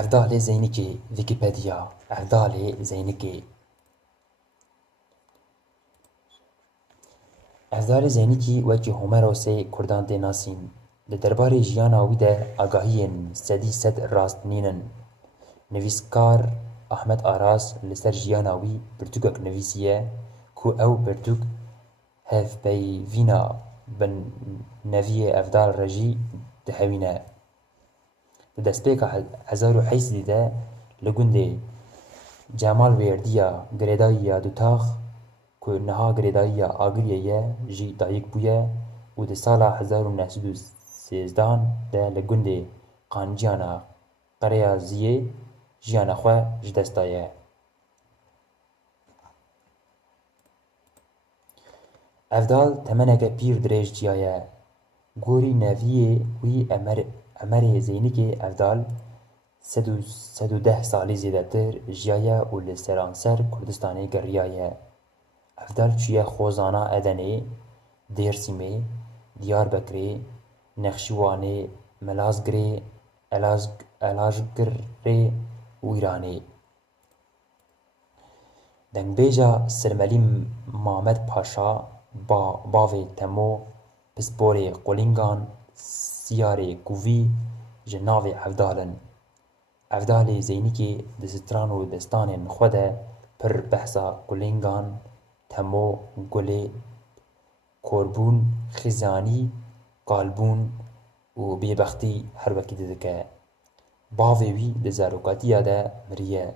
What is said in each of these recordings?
Evdalê Zeynîkê Wikipedya Evdalê Zeynîkê Evdalê Zeynîkî wekî Homerosê Kurdan tê nasîn. Li derbarê jiyana wî de agahiyên sedî sed rastnîn in. Nivîskar Ahmed Aras li ser jiyana wî pirtûkek nivîsiye ku ew pirtûk hevpeyvîna bi neviyê Evdal re jî dihewîne. Di destpêka 1080 de li gundê Cemalwêrdiya girêdayî ya Dutax ku niha girêdayîya Agiriyê ye jî dayîk bûye û di sala 1913 de li gundê Qanciyana Qereyaziyê jiyana xwe ji dest daye. Evdal temeneke pîr dirêj çiyaye. Gorî neviyê wî Emerê Zeynîkê Evdal sed û deh salî zêdetir jiyaye û li seranser Kurdistanê geriyaye. Evdal çûye xwezana Edenê, Dêrsimê, Diyarbekirê, Nexşîwanê, Malazgirê, Elazığgirê û Îranê. Dengbêja Sirmelî Mamed Paşa bavê Temo pisporê Qulîngan Siyarê Kûvî ji navê Evdal in. Evdalê Zeynîkê di stran û destanên xwe de pir behsa Qulîngan, Temo, Gulê, Korbûn, Xîzanî, Qalbûn û bêbextî her wekî didike. Bavê wî di zarokatiya de miriye.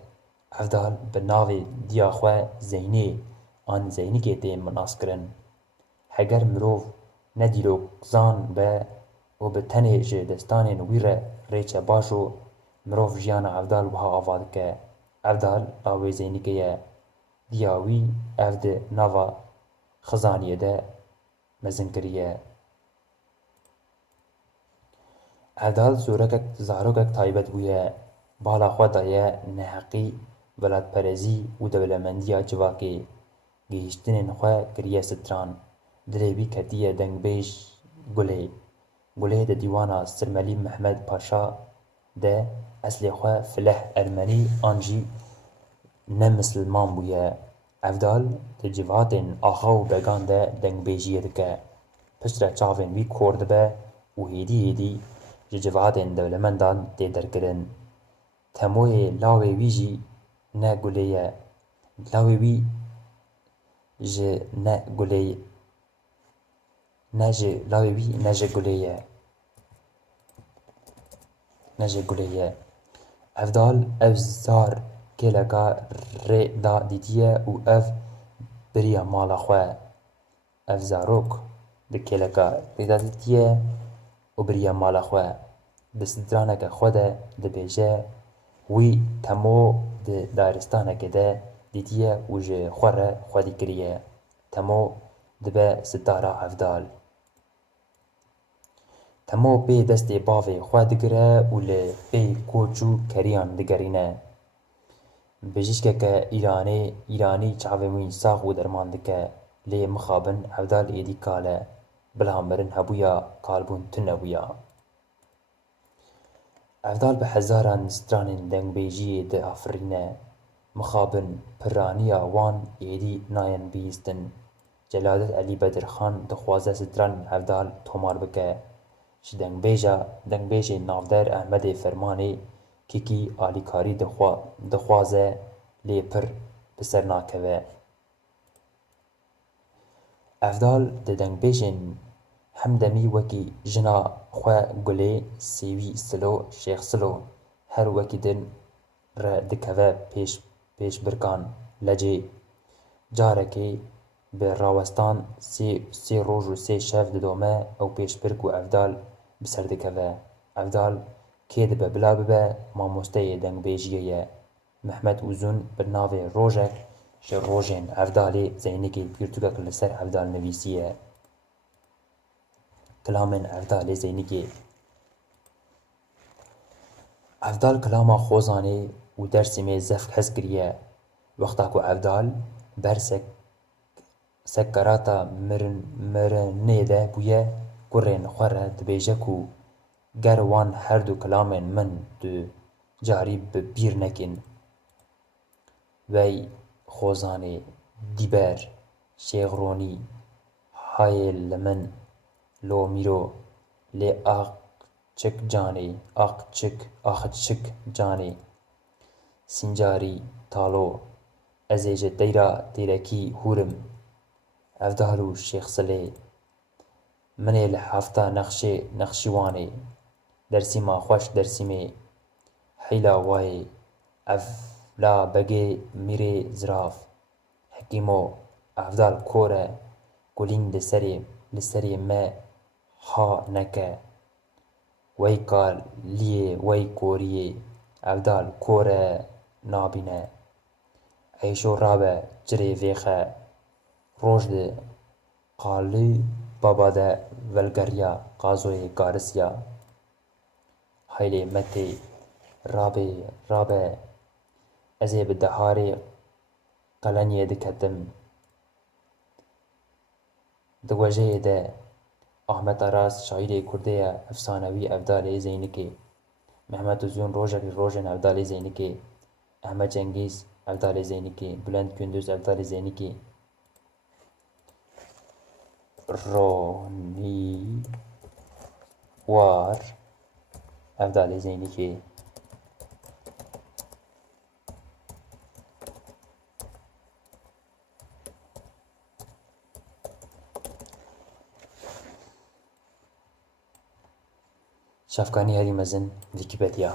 Evdal bi navê diya xwe Zeynê an Zeynîkê tê minaskirin. Heger mirov ne dîrokzan be û bi tenê ji destanên wî re rêçe baş û mirov jiyana Evdal wiha ava dike. Evdal lawê Zeynîkê ye. Diya wî ev di nava Xizaniyê de mezin kiriye. Evdal zarokek taybet bûye. Bala xwe daye neheqî, welatperezî û dewlemendiya civakê. Gihîştinên xwe kiriye stran. Dilê wî ketiye dengbêj Gulê. Gulê di dîwana Sirmelî Mehmed Paşa de eslê xwe fileh Ermenî an jî nemisliman bûye. Evdal di civatên axa û began de dengbêjiyê dike. Piştre çavên wî kor dibe û hêdî hêdî ji civatên dewlemendan tê derkirin. Temoyê lawê wî jî ne Gulê ye. Lawê wî ji ne Gulê ye. Evdal ev zar kêleka rê da dîtiye û ev biriya mala xwe. Ev zarok di kêleka rê da dîtiye û biriya mala xwe. Di straneke xwe de dibêje wî Temo di daristanekê de dîtiye û ji xwe re xwedî kiriye. Temo dibe sitara Evdal. Temo pê destê bavê xwe digire û li pê koç û keriyan digerîne. Bijîşkeke Îranî çavên wî sax û derman dike. Lê mixabin Evdal êdî kal e. Bila mirin hebûya Qalbûn tune nebûya. Evdal bi hezaran stranên dengbêjiyê diafirîne. Mixabin piraniya wan êdî nayên bihîstin. Celadet Elî Bedirxan dixwaze stranên Evdal tomar bike. Ji dengbêjê navder Ehmedê Fermanê kîkî alîkarî dixwaze lê pir bi ser nakeve. Evdal di dengbêjên hemdemî wekî jina xwe Gulê, Sêwî Silo, Şêx Silo her wekî din re dikeve pêşbirkan lecê. Carekê bi rawestan sê roj û sê şev didome ew pêşbirk û Evdal bi ser dikeve. Evdal kê dibe bila bibe mamosteyê dengbêjiyê ye. Mehmed Uzun bi navê rojek ji rojên Evdalê Zeynîkê pirtûkek li ser Evdal nivîsiye. Kilamên Evdalê Zeynîkê Evdal kilama Xwezanê û Dêrsimê zevk hez kiriye. Wexta ku Evdal ber sekerata mirinê de bûye kurên xwe re dibêje ku ger wan her du kilamên min du carî bi bîr nekin. Wey xozanê dîber şêxronî hayê li min lo mîro lê axçik canê sîncarî talo ez ê ji dêra têrekî hûrim hevdal û şêxsilê min ê li hefta nexşîwanê dersîma xweş dersîmê heyla wayê ev la begê mîrê zirav hekîmo hevdal kor e kulîng li serê me ha neke wey ka liyê wey koriyê hevdal kor e nabîne heyşo rabe cirê vêxe roj di qalîbaba de velgeriya qazoyê garisya heylê me tê rabe ez ê bi deharê qelenyê diketim di wejeyê de Ahmet Aras şaîrê Kurdê ye efsanewî hevdalê Zeynikê Mehmet Uzun rojekî rojên hevdalê Zeynikê Ehmed Cengîz hevdalê Zeynikê Bülent Gündüz hevdalê Zeynikê Ronî War hevdalê Zeynikê Şefkanî herî mezin Wîkîpedya